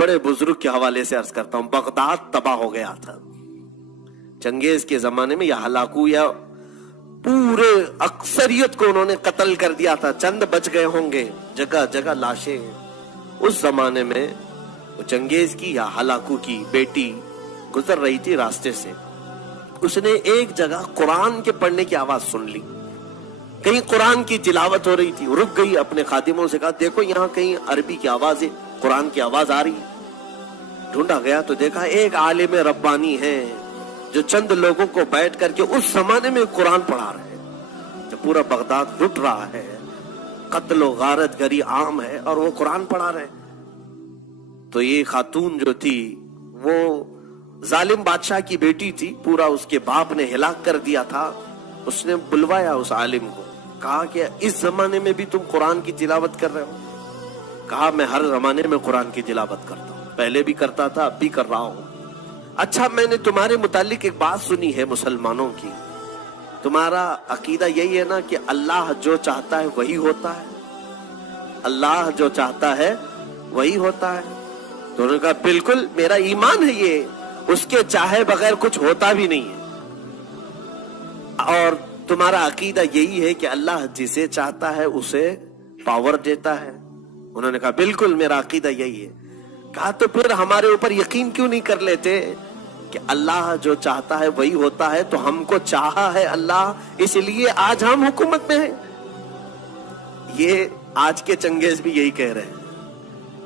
बड़े बुजुर्ग के हवाले से अर्ज करता हूं, बगदाद तबाह हो गया था चंगेज के जमाने में। या हलाकू या पूरे अक्सरियत को उन्होंने कत्ल कर दिया था, चंद बच गए होंगे, जगह जगह लाशें। उस जमाने में चंगेज की या हलाकू की बेटी गुजर रही थी रास्ते से, उसने एक जगह कुरान के पढ़ने की आवाज सुन ली, कहीं कुरान की तिलावत हो रही थी, रुक गई, अपने खादिमों से कहा देखो यहाँ कहीं अरबी की आवाज है, कुरान की आवाज आ रही है। ढूंढा गया तो देखा एक आलिम रब्बानी है जो चंद लोगों को बैठ करके उस जमाने में कुरान पढ़ा रहे हैं। तो पूरा बगदाद लुट रहा है, कत्ल और गारत गरी आम है और वो कुरान पढ़ा रहे। तो ये खातून जो थी वो जालिम बादशाह की बेटी थी, पूरा उसके बाप ने हिलाक कर दिया था। उसने बुलवाया उस आलिम को, कहा कि इस जमाने में भी तुम कुरान की तिलावत कर रहे हो? कहा मैं हर जमाने में कुरान की तिलावत करता हूं, पहले भी करता था, अब भी कर रहा हूं। अच्छा, मैंने तुम्हारे मुतालिक एक बात सुनी है मुसलमानों की, तुम्हारा अकीदा यही है ना कि अल्लाह जो चाहता है वही होता है, अल्लाह जो चाहता है वही होता है? तो उन्होंने कहा बिल्कुल मेरा ईमान है ये, उसके चाहे बगैर कुछ होता भी नहीं है। और तुम्हारा अकीदा यही है कि अल्लाह जिसे चाहता है उसे पावर देता है? उन्होंने कहा बिल्कुल मेरा अकीदा यही है। कहा तो फिर हमारे ऊपर यकीन क्यों नहीं कर लेते कि अल्लाह जो चाहता है वही होता है? तो हमको चाहा है अल्लाह, इसलिए आज हम हुकूमत में हैं। ये आज के चंगेज भी यही कह रहे हैं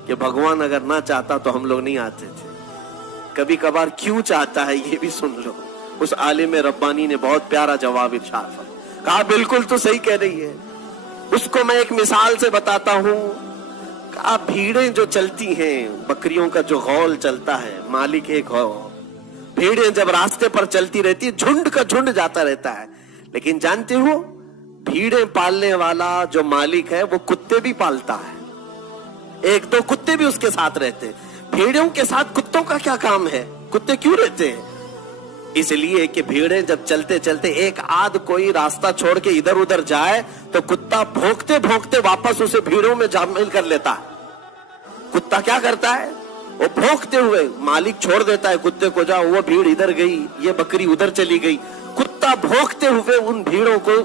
कि भगवान अगर ना चाहता तो हम लोग नहीं आते थे। कभी कभार क्यों चाहता है ये भी सुन लो। उस आलिम रब्बानी ने बहुत प्यारा जवाब इरशाद फरमाया, कहा बिल्कुल तो सही कह रही है। उसको मैं एक मिसाल से बताता हूं। कहा भीड़ें जो चलती हैं, बकरियों का जो गौल चलता है, मालिक एक हो, भीड़ें जब रास्ते पर चलती रहती है, झुंड का झुंड जाता रहता है, लेकिन जानते हो भीड़ें पालने वाला जो मालिक है वो कुत्ते भी पालता है, एक दो कुत्ते भी उसके साथ रहते हैं। भेड़ों के साथ कुत्तों का क्या काम है? कुत्ते क्यों रहते हैं? इसलिए कि भेड़ें जब चलते चलते एक आध कोई रास्ता छोड़ के इधर उधर जाए तो कुत्ता भौंकते भौंकते वापस उसे भीड़ों में शामिल कर लेता है। कुत्ता क्या करता है? वो भौंकते हुए मालिक छोड़ देता है कुत्ते को, जाओ वो भीड़ इधर गई, ये बकरी उधर चली गई। कुत्ता भौंकते हुए उन भीड़ों को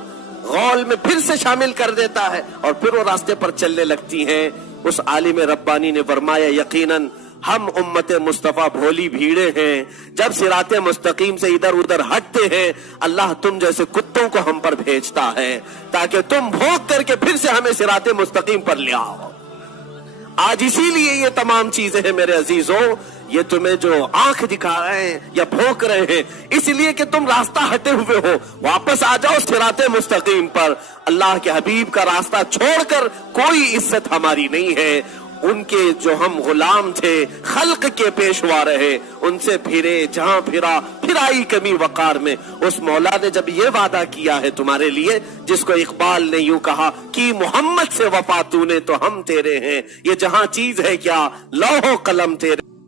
गौल में फिर से शामिल कर देता है और फिर वो रास्ते पर चलने लगती हैं। उस आलिम रब्बानी ने फरमाया यकीनन हम उम्मत मुस्तफा भोली भीड़े हैं, जब सिराते मुस्तकीम से इधर उधर हटते हैं अल्लाह तुम जैसे कुत्तों को हम पर भेजता है ताकि तुम भौंक करके फिर से हमें सिराते मुस्तकीम पर ले आओ। आज इसीलिए ये तमाम चीजें हैं मेरे अजीजों, ये तुम्हें जो आंख दिखा रहे हैं या भौंक रहे हैं इसलिए कि तुम रास्ता हटे हुए हो। वापस आ जाओ सिराते मुस्तकीम पर। अल्लाह के हबीब का रास्ता छोड़कर कोई इज्जत हमारी नहीं है। उनके जो हम गुलाम थे, खल्क के पेशवा रहे, उनसे फिरे जहां फिरा फिर आई कमी वकार में। उस मौला ने जब ये वादा किया है तुम्हारे लिए, जिसको इकबाल ने यूं कहा कि मोहम्मद से वफा तूने तो हम तेरे हैं, ये जहां चीज है क्या लौहो कलम तेरे।